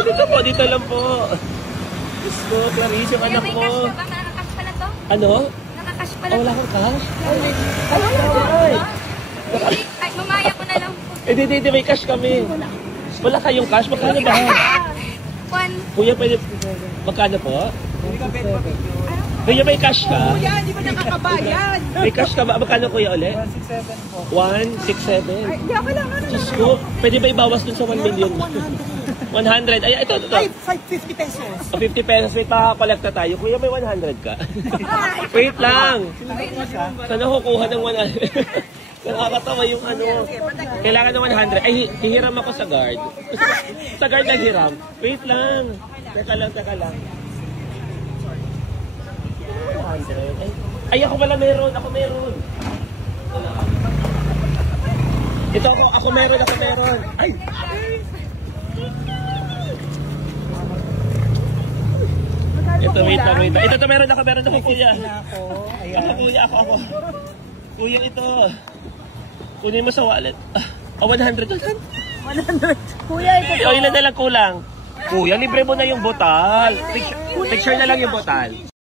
Dito po, dito lang po. Diyos ko, Clarice, yung anak mo. May cash ka ba? Nakakash pala to? Ano? Nakakash pala Wala kang cash? Ay, mamaya ko na lang po. Hindi, may cash kami. Wala kayong cash? Magkano ba? Kuya, pwede... Magkano po? Kuya, may cash ka? Kuya, hindi mo nakakabayad. May cash ka ba? Magkano kuya ulit? 167 po. 167? Hindi ako lang. Diyos ko, pwede ba ibawas dun sa 1 million? 100. Ay, ito. Ay, 50 pesos. O 50 pesos, may pakakolekta tayo. Kuya, may 100 ka? Wait lang. Saan ako kukuha ng 100? Nakakatawa yung ano. Kailangan ng 100. Ay, hihiram ako sa guard. Sa guard na hiram. Wait lang. Teka lang. 100. Ay, ako pala meron. Ito ako meron. Ay! Ito, wait lang. Ito, meron ako kuya. Ako. Kuya, ito. Kunin mo sa wallet. 100. 100. Kuya, ito. O, ilan na lang kulang? Kuya, libre mo na yung botal. Picture na lang yung botal.